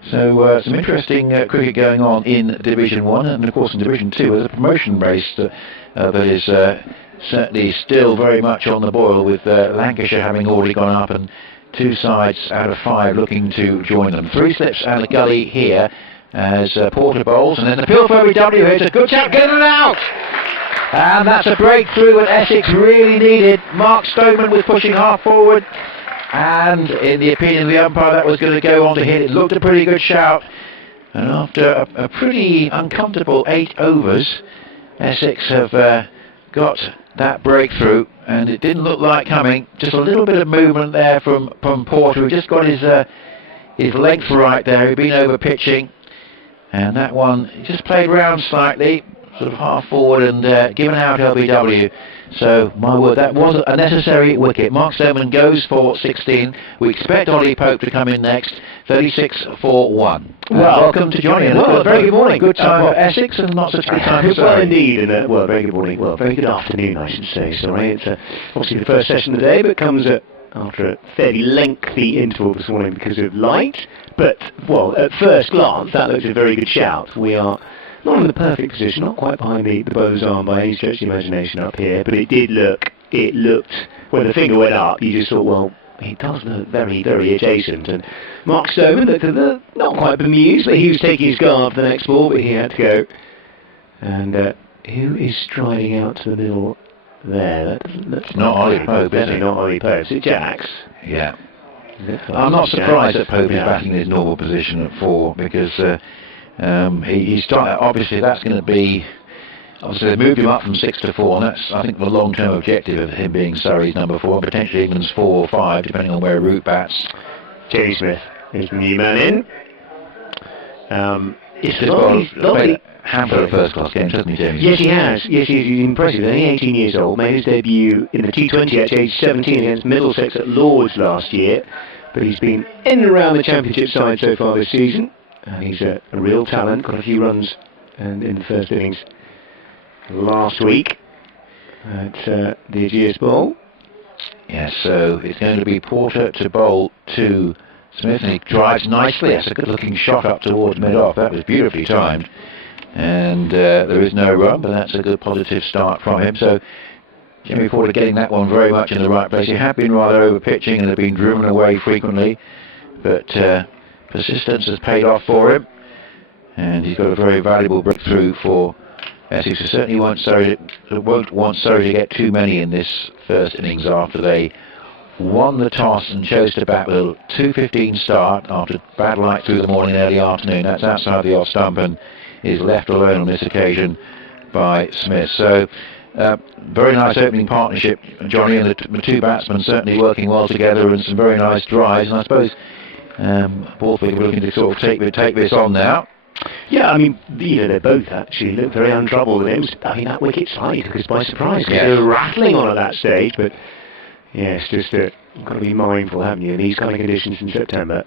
So some interesting cricket going on in Division 1, and of course in Division 2 there's a promotion race that is certainly still very much on the boil, with Lancashire having already gone up and 2 sides out of 5 looking to join them. 3 slips and a gully here as Porter bowls, and then the appeal for OBW. It's a good tap, get it out! And that's a breakthrough that Essex really needed. Mark Stoneman was pushing half forward, and in the opinion of the umpire that was going to go on to hit. It looked a pretty good shout, and after a pretty uncomfortable 8 overs, Essex have got that breakthrough, and it didn't look like coming. Just a little bit of movement there from Porter, who just got his length right there. He'd been over pitching, and that one just played round slightly, sort of half forward, and given out LBW. So, my word, that was a necessary wicket. Mark Stoneman goes for 16. We expect Ollie Pope to come in next. 36 for 1. Welcome to Johnny. Well, very good morning. Good time for Essex, and not such good time for Surrey. Well, indeed, and very good morning. Well, very good afternoon, I should say. Sorry, it's obviously the first session of the day, but comes after a fairly lengthy interval this morning because of light. But, well, at first glance, that looks a very good shout. We are not in the perfect position, not quite behind the bowler's arm by any stretch of the imagination up here, but it looked, when the finger went up, you just thought, well, it does look very, very adjacent. And Mark Stoneman looked not quite bemused, but he was taking his guard for the next ball, but he had to go. And who is striding out to the middle there? That doesn't look... It's not Ollie Pope, is it? Not Ollie Pope. Is it Jacks? Yeah. I'm not surprised that Pope is batting in his normal position at 4, because he's obviously that's going to be... Obviously they moved him up from 6 to 4, and that's, I think, the long-term objective of him being Surrey's number 4, and potentially England's 4 or 5, depending on where Root bats. Jamie Smith is the new man in. It's lovely. Handful of first-class games, hasn't he, Jamie? Yes, he has. Yes, he's impressive. He's only 18 years old. Made his debut in the T20 at age 17 against Middlesex at Lords last year. But he's been in and around the championship side so far this season. He's a real talent. Got a few runs in the first innings last week at the Ageas Bowl. Yes, so it's going to be Porter to bowl to Smith, and he drives nicely. That's a good-looking shot up towards mid-off. That was beautifully timed. And there is no run, but that's a good positive start from him. So Jimmy Porter getting that one very much in the right place. He had been rather over-pitching and had been driven away frequently, but persistence has paid off for him, and he's got a very valuable breakthrough for Essex. Who certainly won't want Surrey to get too many in this first innings after they won the toss and chose to bat with a 2:15 start after bad light through the morning and early afternoon. That's outside the off stump and is left alone on this occasion by Smith. So very nice opening partnership, Johnny, and the two batsmen certainly working well together, and some very nice drives. And I suppose Borthwick are looking to sort of take this on now. Yeah, I mean, they both actually look very untroubled. That wicket side took us by surprise, because they were rattling on at that stage. But yeah, it's just you've got to be mindful, haven't you, in these kind of conditions in September.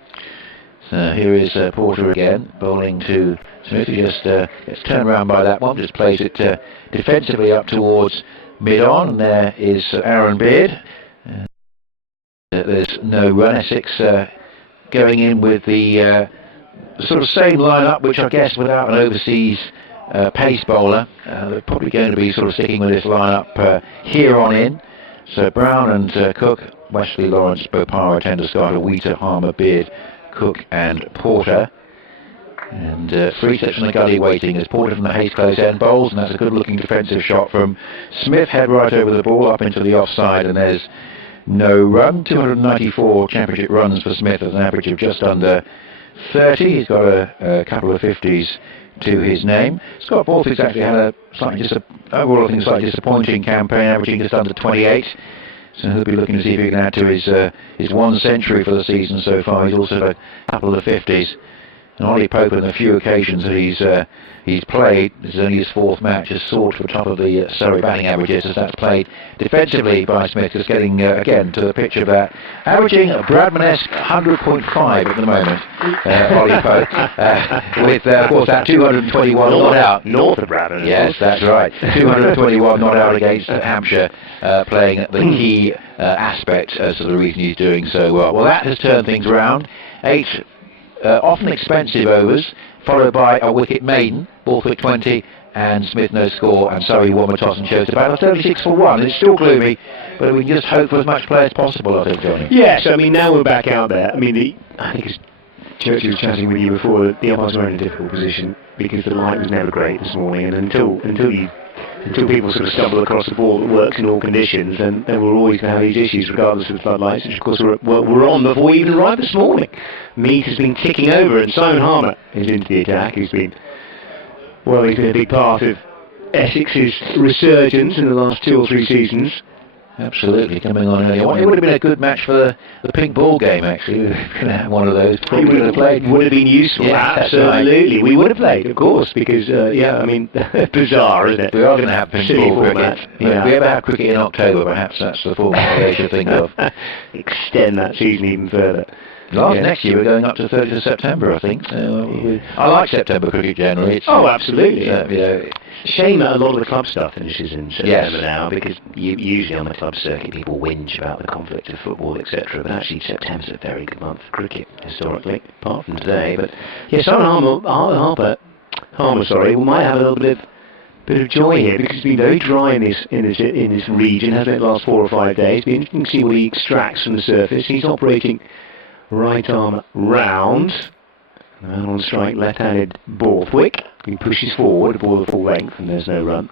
So here is Porter again, bowling to Smith. He just gets turned around by that one, just plays it defensively up towards mid-on, and there is Aaron Beard. There's no run. Essex going in with the sort of same line-up, which I guess without an overseas pace bowler, they're probably going to be sort of sticking with this line-up here on in. So Brown and Cook, Wesley, Lawrence, Bopara, Tenderscarter, Wheater, Harmer, Beard, Cook and Porter. And 3 sets from the gully waiting as Porter from the Hayes close end bowls, and that's a good looking defensive shot from Smith, head right over the ball up into the offside, and there's no run. 294 championship runs for Smith at an average of just under 30. He's got a couple of 50s to his name. Scott Borthwick's actually had a overall I think slightly disappointing campaign, averaging just under 28. So he'll be looking to see if he can add to his 1 century for the season so far. He's also had a couple of 50s. And Ollie Pope, on the few occasions that he's played, this is only his 4th match, has soared to the top of the Surrey batting averages as that's played defensively by Smith, just getting again to the pitch of that, averaging a Bradman-esque 100.5 at the moment, Ollie Pope, with of course that 221 not out. North of Bradman. Yes, that's right. 221 not out against Hampshire, playing the key aspect as to the reason he's doing so well. Well, that has turned things around. 8 often expensive overs, followed by a wicket maiden, Borthwick 20, and Smith no score, and Surrey won the toss and chose to bat. It's 36 for 1. It's still gloomy, but we can just hope for as much play as possible, I think, Johnny. Yes, I mean, now we're back out there. I mean, I think as Churchill was chatting with you before, the umpires were in a difficult position because the light was never great this morning, and until people sort of stumble across a ball that works in all conditions, then we're always going to have these issues regardless of the floodlights, which of course were on before we even arrived this morning. Mead has been ticking over, and Simon Harmer is into the attack. He's been a big part of Essex's resurgence in the last 2 or 3 seasons. Absolutely, coming on earlier. It would have been a good match for the pink ball game, actually. We were going to have one of those. Probably would have played. Would have been useful. Yeah, absolutely. Right. We would have played, of course, because, I mean, bizarre, isn't it? We are going to have pink ball cricket. Yeah. If we ever have cricket in October, perhaps that's the format they should think of. Extend that season even further. Next year we're going up to the 30th of September, I think. So I like September cricket generally. Absolutely. Shame that a lot of the club stuff finishes in September now, because usually on the club circuit people whinge about the conflict of football, etc. But actually September's a very good month for cricket historically, apart from today. But yeah, Simon Harper Harmer, sorry, we might have a little bit of joy here, because it's been very dry in this region, hasn't it, the last 4 or 5 days. It'll be interesting to see what he extracts from the surface. He's operating right arm round. The man on strike, left-handed Borthwick. He pushes forward, the ball at full length, and there's no run.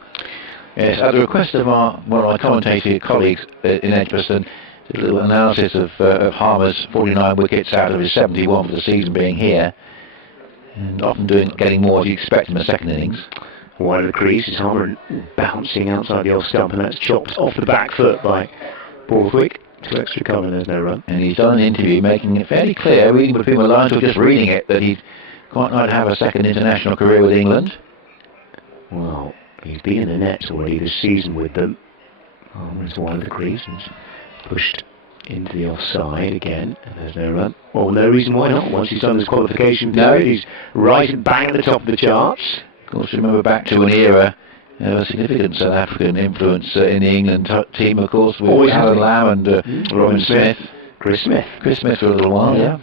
Yes, at the request of one of our commentator colleagues in Edgbaston, a little analysis of Harmer's 49 wickets out of his 71 for the season being here, and often getting more as you expect in the second innings. Wide of the crease is Harmer bouncing outside the off stump, and that's chopped off the back foot by Borthwick. 2 extra cover, there's no run. And he's done an interview making it fairly clear, reading between the lines or just reading it, that he'd quite like to have a second international career with England. Well, he's been in the nets already this season with them. Harmer is wide of the crease and pushed into the offside again, and there's no run. Well, no reason why not. Once he's done his qualification period, he's right and bang at the top of the charts. Of course, remember back to an era of a significant South African influence in the England team, of course, with Alan Lamb and Robin Smith. Chris Smith. Chris Smith for a little while, yeah.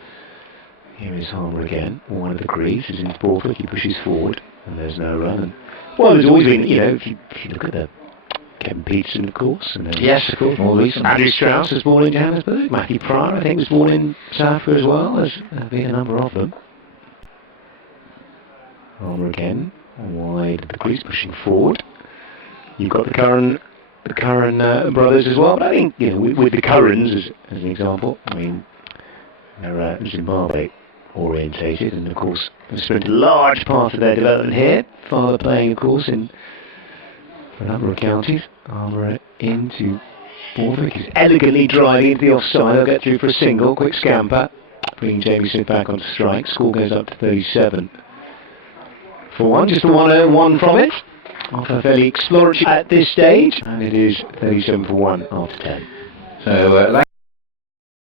Here is Harmer again. One of the crease is into Borthwick. He pushes forward, and there's no run. And, well, there's always been, if you look at the Kevin Peterson, of course. And yes, of course, more recently. Andrew Strauss was born in Johannesburg. Matthew Pryor, I think, was born in South Africa as well. There's been a number of them. Harmer again. Wide of the crease, pushing forward. You've got the Curran brothers as well, but I think, with the Currans as an example, I mean, they're Zimbabwe orientated, and of course they've spent a large part of their development here. Father playing, of course, in a number of counties. Harmer into Borthwick. He's elegantly driving into the offside. They'll get through for a single, quick scamper, bringing Jamie Smith back onto strike. Score goes up to 37. For one, just a 101 from it, after fairly exploratory at this stage, and it is 37 for 1 after 10. So,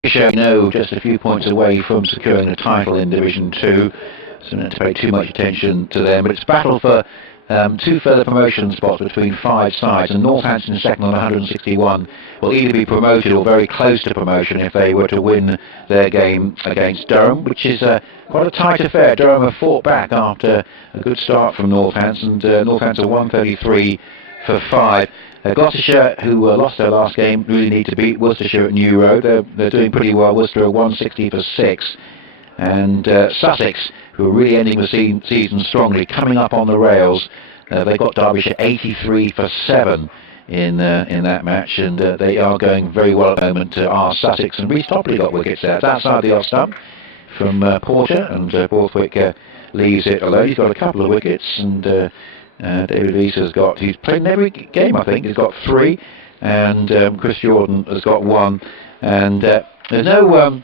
Lancashire, just a few points away from securing the title in Division 2, so not to pay too much attention to them, but it's battle for 2 further promotion spots between 5 sides, and Northampton second on 161 will either be promoted or very close to promotion if they were to win their game against Durham, which is quite a tight affair. Durham have fought back after a good start from Northampton. Northampton 133 for 5. Gloucestershire, who lost their last game, really need to beat Worcestershire at New Road. They're doing pretty well. Worcester are 160 for 6. And Sussex, who are really ending the season strongly, coming up on the rails. They got Derbyshire 83 for 7 in that match, and they are going very well at the moment. Sussex and Reece Topley got wickets there. It's outside the off stump from Porter, and Borthwick leaves it alone. He's got a couple of wickets, and David Lees he's played in every game, I think. He's got 3, and Chris Jordan has got 1, and there's no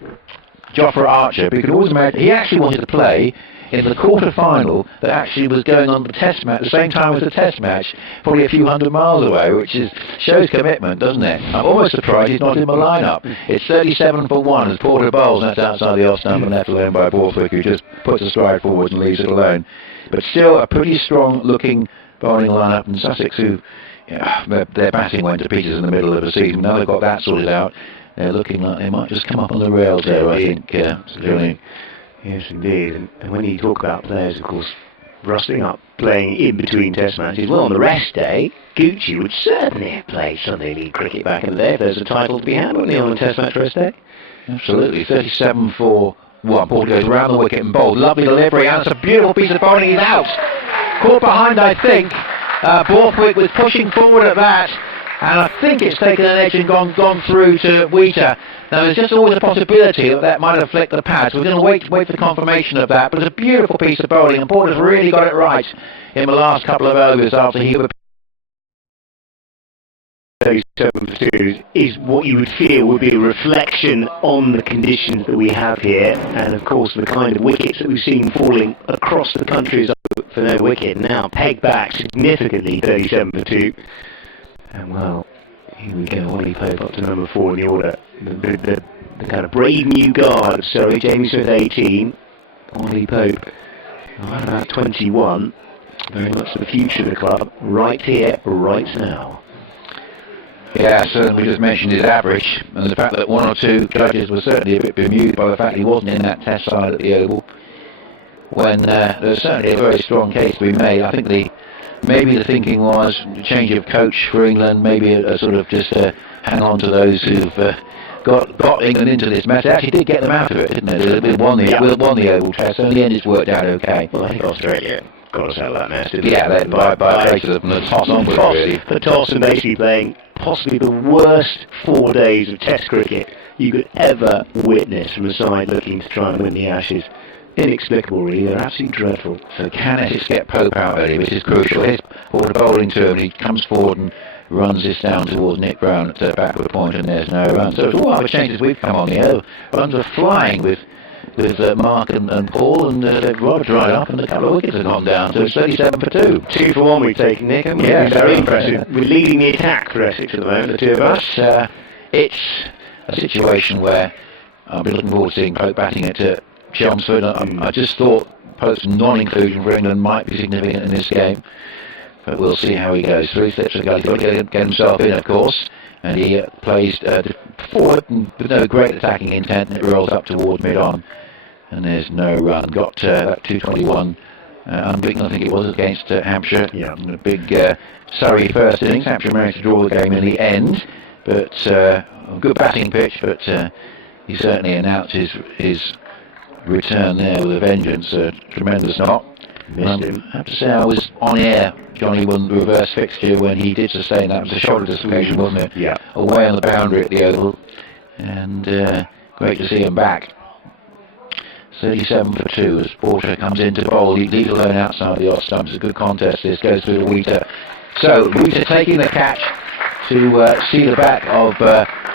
Jofra Archer, but you can always imagine he actually wanted to play in the quarter-final that actually was going on the test match at the same time as the test match, probably a few hundred miles away, which shows commitment, doesn't it? I'm almost surprised he's not in the lineup. It's 37 for 1 as Porter bowls, and that's outside the off stump and left alone by Borthwick, who just puts a stride forward and leaves it alone. But still a pretty strong-looking bowling lineup, and Sussex, who their batting went to pieces in the middle of the season. Now they've got that sorted out. They're looking like they might just come up on the rails there, I think. Yes, indeed. And when you talk about players, of course, rustling up, playing in between test matches, well, on the rest day, Gucci would certainly have played Sunday League cricket back in the day if there's a title to be had, wouldn't he, on a test match rest day? Absolutely. 37 for 1. Porter goes round the wicket and bowled. Lovely delivery, and it's a beautiful piece of bowling. He's out. Caught behind, I think. Borthwick was pushing forward at that, and I think it's taken an edge and gone through to Wheater. Now there's just always a possibility that might have flicked the pad, so we're going to wait for the confirmation of that, but it's a beautiful piece of bowling, and Porter's really got it right in the last couple of overs after he would 37 is what you would feel would be a reflection on the conditions that we have here, and of course the kind of wickets that we've seen falling across the country is for no wicket now, pegged back significantly, 37 for 2. And well, here we go, Ollie Pope up to number 4 in the order. The kind of brave new guard of Surrey, Jamie Smith 18, Ollie Pope around about 21. Very much the future of the club, right here, right now. Yes, and we just mentioned his average, and the fact that 1 or 2 judges were certainly a bit bemused by the fact he wasn't in that test side at the Oval. when there's certainly a very strong case to be made. I think maybe the thinking was change of coach for England, maybe a sort of just hang on to those who've got England into this mess. They actually did get them out of it, didn't they? They won the Oval Test, so in the end it's worked out okay. Well, I think Australia got us out of that mess, didn't Yeah, they? by the toss onwards, really. The toss, and basically playing possibly the worst 4 days of Test cricket you could ever witness from a side looking to try and win the Ashes. Inexplicable, really. They're absolutely dreadful. So can Essex get Pope out early, which is crucial. Here's forward bowling to him, and he comes forward and runs this down towards Nick Brown at the backward point, and there's no run. So it's all other changes we've come on here. Runs are flying with Mark and Paul, and they've rather dried up, and a couple of wickets have gone down. So it's 37 for 2. 2 for 1 we've taken, Nick, haven't we? Yeah, very impressive. We're leading the attack for Essex at the moment, the two of us. It's a situation where I'll be looking forward to seeing Pope batting at Chelmsford. I just thought Pope's non-inclusion for England might be significant in this game, but we'll see how he goes. 3 steps to go, he's got to get himself in, of course, and he plays forward with no great attacking intent, and it rolls up towards mid-on, and there's no run. Got that 221 unbeaten, I think it was, against Hampshire. Yeah. A big Surrey first innings. Hampshire managed to draw the game in the end, but a good batting pitch, but he certainly announced his return there with a vengeance. Tremendous knock. Missed him. I have to say I was on air, Johnny, when the reverse fixture, when he did sustain that. It was a shoulder dislocation, wasn't it? Yeah. Away on the boundary at the Oval, and great to see him back. 37 for 2 as Porter comes in to bowl. He leads alone outside the off stumps. It's a good contest. This goes through to Wheater. So Wheater taking the catch to see the back of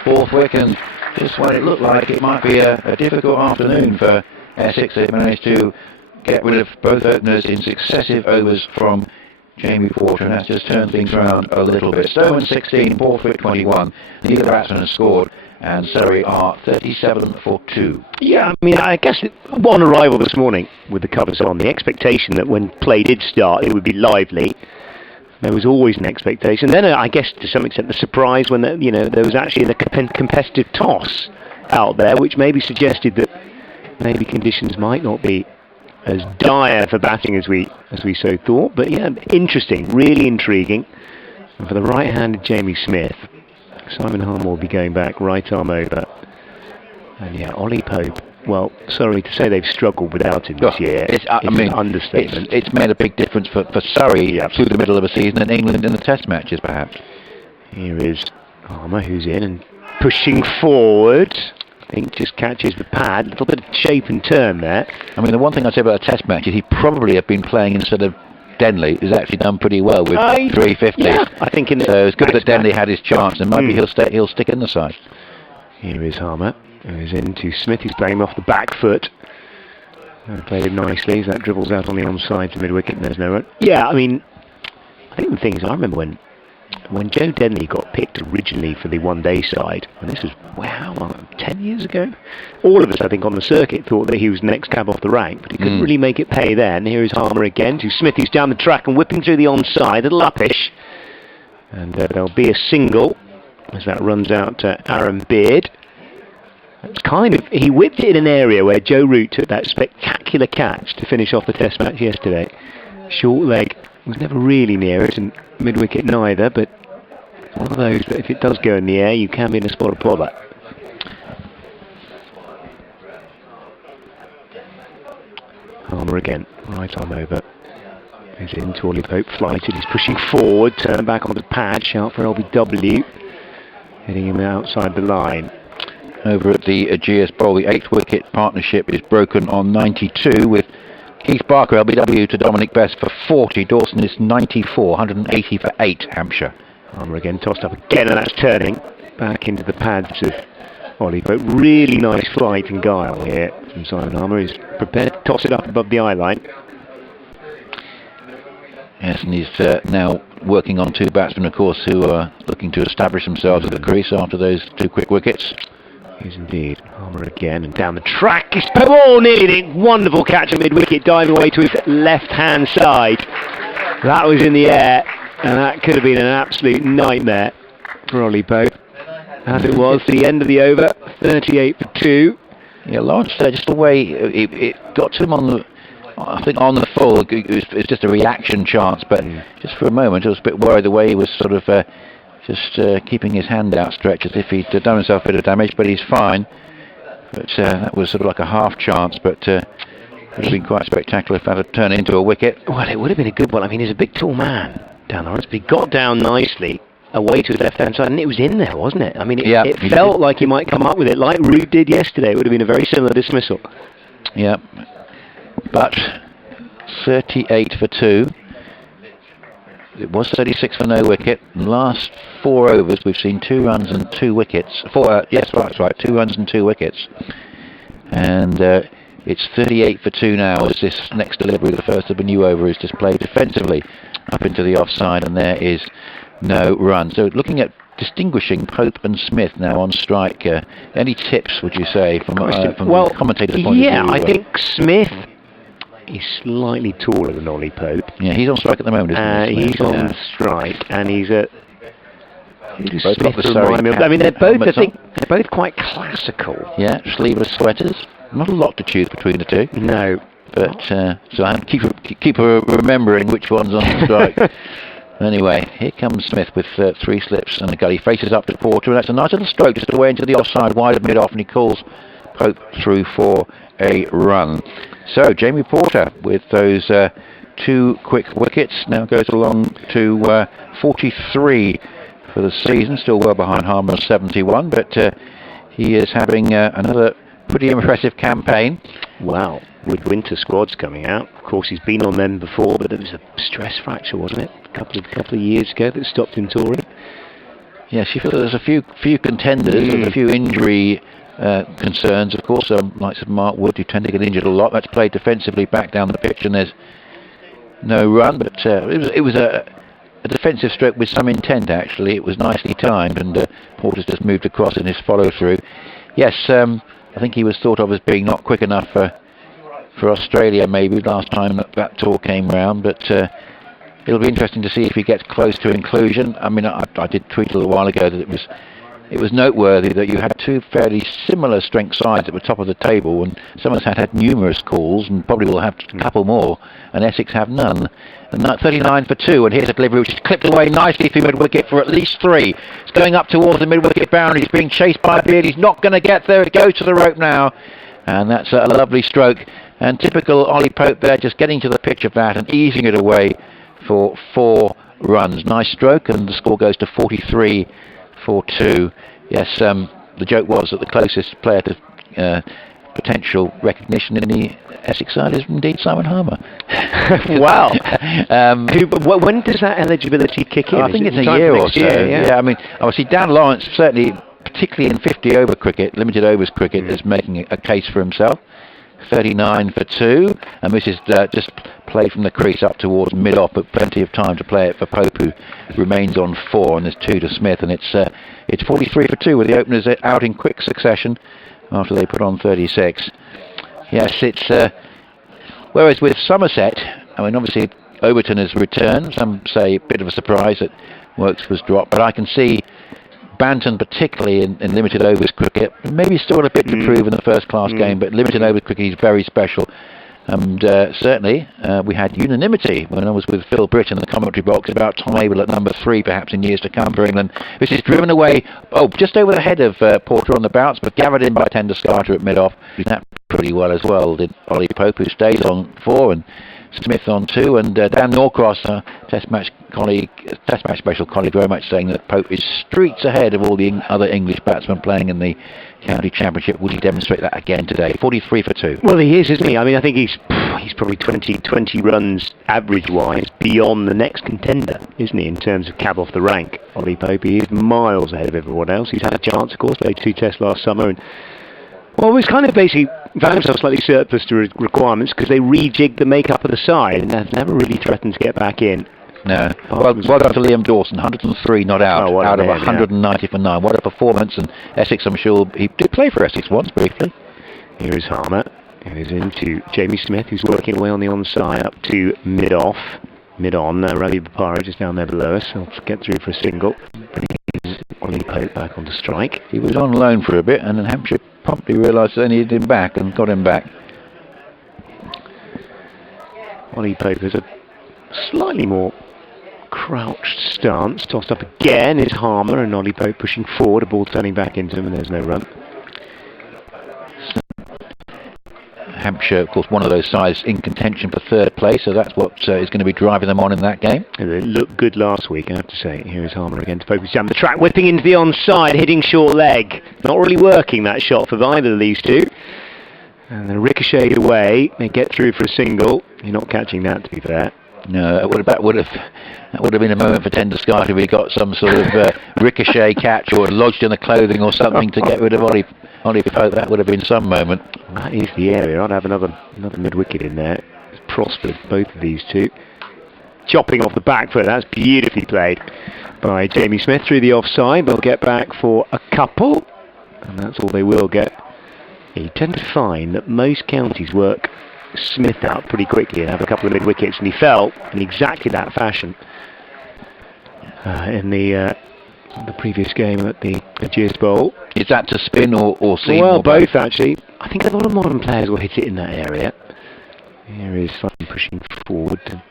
Borthwick, and just when it looked like it might be a difficult afternoon for Essex, they've managed to get rid of both openers in successive overs from Jamie Porter, and that's just turned things around a little bit. Stoneman 16, Borthwick 21. Neither batsman has scored, and Surrey are 37 for 2. Yeah, I mean, I guess on arrival this morning with the covers on, the expectation that when play did start it would be lively. There was always an expectation. Then I guess to some extent the surprise when there was actually a competitive toss out there, which maybe suggested that maybe conditions might not be as dire for batting as we so thought. But yeah, interesting, really intriguing. And for the right-handed Jamie Smith, Simon Harmer will be going back right arm over. And yeah, Ollie Pope. Well, sorry to say they've struggled without him this year. It's an understatement. It's made a big difference for Surrey through the middle of a season, and England in the Test matches, perhaps. Here is Harmer, who's in and pushing forward. I think just catches the pad. A little bit of shape and turn there. I mean, the one thing I'd say about a Test match is he probably have been playing instead of Denley, who's actually done pretty well with 350. Yeah, I think so it's good that Denley had his chance, and maybe he'll stick in the side. Here is Harmer, who is into Smith. He's playing him off the back foot. Played him nicely as that dribbles out on the onside to mid-wicket, and there's no run. Yeah, I mean, I think the thing is, I remember when Joe Denley got picked originally for the one-day side, and this was, 10 years ago? All of us, I think, on the circuit thought that he was the next cab off the rank, but he couldn't really make it pay then. Here is Harmer again to Smith, who's down the track and whipping through the onside, a little uppish. And there'll be a single as that runs out to Aaron Beard. It's he whipped it in an area where Joe Root took that spectacular catch to finish off the Test match yesterday. Short leg, was never really near it, and mid-wicket neither, but one of those that if it does go in the air, you can be in a spot of bother. Harmer again, right arm over. He's in to Ollie Pope, flighted, he's pushing forward, turn back on the pad, shout for LBW, hitting him outside the line. Over at the Aegeus Bowl, the 8th wicket partnership is broken on 92 with Keith Barker, LBW, to Dominic Best for 40. Dawson is 94, 180 for 8, Hampshire. Harmer again, tossed up again, and that's turning back into the pads of Ollie Pope. Really nice flight and guile here from Simon Harmer. He's prepared to toss it up above the eye line. Yes, and he's now working on 2 batsmen, of course, who are looking to establish themselves at the crease after those 2 quick wickets. Is indeed. Harmer again and down the track. He's nearly a wonderful catch at mid-wicket, diving away to his left-hand side. That was in the air, and that could have been an absolute nightmare for Ollie Pope. As it was, the end of the over, 38 for 2. Yeah, Lawrence, just the way it got to him on I think on the full, it was just a reaction chance, but just for a moment I was a bit worried the way he was sort of just keeping his hand outstretched as if he'd done himself a bit of damage, but he's fine. But that was sort of like a half chance, but it would have been quite spectacular if that had turned into a wicket. Well, it would have been a good one. I mean, he's a big tall man down there, but he got down nicely away to his left-hand side, and it was in there, wasn't it? I mean, it felt like he might come up with it, like Root did yesterday. It would have been a very similar dismissal. Yeah, but 38 for 2. It was 36 for no wicket. Last 4 overs, we've seen 2 runs and 2 wickets. Yes, that's right, 2 runs and 2 wickets. And it's 38 for 2 now as this next delivery, the first of a new over, is just played defensively up into the offside, and there is no run. So looking at distinguishing Pope and Smith now on strike, any tips, would you say, from the commentator's point of view? Yeah, I think Smith is slightly taller than Ollie Pope. Yeah, he's on strike at the moment, isn't he? He's on strike, and he's at... Both got the Surrey I mean, they're both quite classical. Yeah, sleeveless sweaters. Not a lot to choose between the two. No. But, so I keep remembering which one's on strike. Anyway, here comes Smith with 3 slips and a gully. Faces up to Porter, and that's a nice little stroke just away into the offside, wide of mid-off, and he calls Pope through for a run. So, Jamie Porter with those 2 quick wickets now goes along to 43 for the season, still well behind Harmer's 71, but he is having another pretty impressive campaign. Wow, with winter squads coming out. Of course, he's been on them before, but it was a stress fracture, wasn't it? A couple of years ago that stopped him touring. Yes, you feel there's a few contenders and a few injury concerns. Of course, likes of Mark Wood, who tend to get injured a lot. That's played defensively back down the pitch, and there's no run. But it was a defensive stroke with some intent. Actually, it was nicely timed, and Porter's just moved across in his follow through. Yes, I think he was thought of as being not quick enough for Australia maybe last time that tour came round, but it'll be interesting to see if he gets close to inclusion. I mean, I did tweet a little while ago that it was noteworthy that you had 2 fairly similar strength sides at the top of the table, and Somerset had numerous calls and probably will have a couple more, and Essex have none. And that's 39 for 2, and here's a delivery which is clipped away nicely through mid-wicket for at least 3. It's going up towards the mid-wicket boundary. He's being chased by Beard. He's not going to get there. It goes to the rope now, and that's a lovely stroke. And typical Ollie Pope there, just getting to the pitch of that and easing it away for 4 runs. Nice stroke, and the score goes to 43 for 2. Yes, the joke was that the closest player to potential recognition in the Essex side is indeed Simon Harmer. Wow. When does that eligibility kick in? I think it's a year or so. Yeah, I mean, obviously Dan Lawrence, certainly, particularly in 50-over cricket, limited overs cricket, is making a case for himself. 39 for 2, and this is just played from the crease up towards mid-off, but plenty of time to play it for Pope, who remains on 4, and there's 2 to Smith, and it's 43 for 2 with the openers out in quick succession after they put on 36. Yes, it's whereas with Somerset, I mean, obviously Overton has returned. Some say a bit of a surprise that Works was dropped, but I can see Banton, particularly in limited overs cricket, maybe still got a bit to prove in the first class game, but limited overs cricket is very special. And certainly we had unanimity when I was with Phil Britt in the commentary box about Tom Abel at number 3 perhaps in years to come for England. This is driven away just over the head of Porter on the bounce, but gathered in by Tender Scarter at mid-off. He's that pretty well as well, did Ollie Pope, who stays on 4, and Smith on 2, and Dan Norcross, Test match special colleague, very much saying that Pope is streets ahead of all the other English batsmen playing in the County Championship. Will he demonstrate that again today? 43 for 2. Well, he is, isn't he? I mean, I think he's probably 20 runs average-wise beyond the next contender, isn't he, in terms of cab off the rank. Ollie Pope, he is miles ahead of everyone else. He's had a chance, of course, played 2 tests last summer, and well, was kind of basically found himself slightly surplus to requirements because they rejigged the makeup of the side and they've never really threatened to get back in. No. Well done to Liam Dawson, 103 not out, out of 190 for 9. What a performance, and Essex, I'm sure, he did play for Essex once briefly. Here is Harmer, who is into Jamie Smith, who's working away on the onside up to mid-off. Mid-on, Ravi Bapara just down there below us. He'll get through for a single. Ollie Pope back onto strike. He was on loan for a bit, and then Hampshire promptly realised they needed him back and got him back. Ollie Pope has a slightly more crouched stance. Tossed up again is Harmer, and Ollie Pope pushing forward. A ball turning back into him, and there's no run. Hampshire, of course, one of those sides in contention for third place, so that's what is going to be driving them on in that game. And they looked good last week, I have to say. Here is Harmer again to focus down the track, whipping into the onside, hitting short leg. Not really working, that shot, for either of these two. And then ricocheted away. They get through for a single. You're not catching that, to be fair. No, that would have been a moment for tender sky if we got some sort of ricochet catch or lodged in the clothing or something to get rid of Ollie Pope. That would have been some moment. That is the area. I'd have another mid-wicket in there. It's prospered, both of these two. Chopping off the back foot. That's beautifully played by Jamie Smith through the offside. They'll get back for a couple, and that's all they will get. You tend to find that most counties work Smith out pretty quickly and have a couple of mid-wickets, and he fell in exactly that fashion in the previous game at the Gears Bowl. Is that to spin or seam? Well, both actually. I think a lot of modern players will hit it in that area. Here is Fun pushing forward.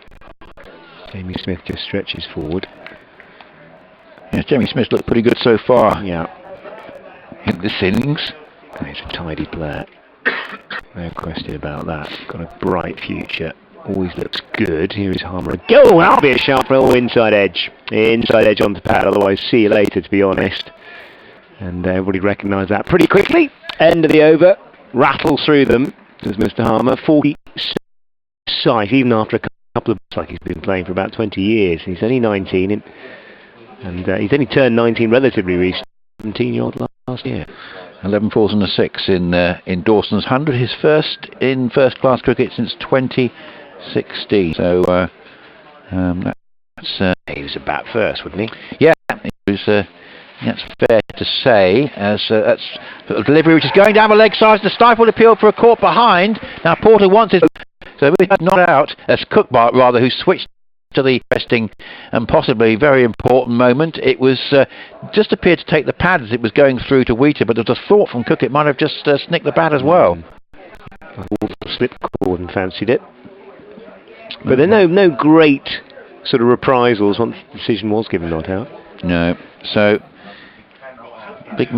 Jamie Smith just stretches forward. Yes, Jamie Smith's looked pretty good so far. Yeah. In this innings. And he's a tidy player. No question about that. Got a bright future. Always looks good. Here is Harmer. Go! That'll be a sharp roll inside edge. Inside edge onto pad, otherwise see you later, to be honest. And everybody recognised that pretty quickly. End of the over. Rattles through them, says Mr. Harmer. 40 size, even after a couple of... like he's been playing for about 20 years. He's only 19, and he's only turned 19 relatively recently. 17-year-old last year. 11 fours and a 6 in Dawson's 100. His first in first-class cricket since 2016. So he was a bat first, wouldn't he? Yeah, it was. That's fair to say. As that's a delivery which is going down the leg side. The stifled appeal for a caught behind. Now Porter wants it. So we had not out as Cookbart rather, who switched to the resting and possibly very important moment. It was just appeared to take the pad as it was going through to Wheater, but there was a thought from Cook it might have just snicked the bat as well. Slip cord and fancied it. But there are no great sort of reprisals once the decision was given not out. No. So big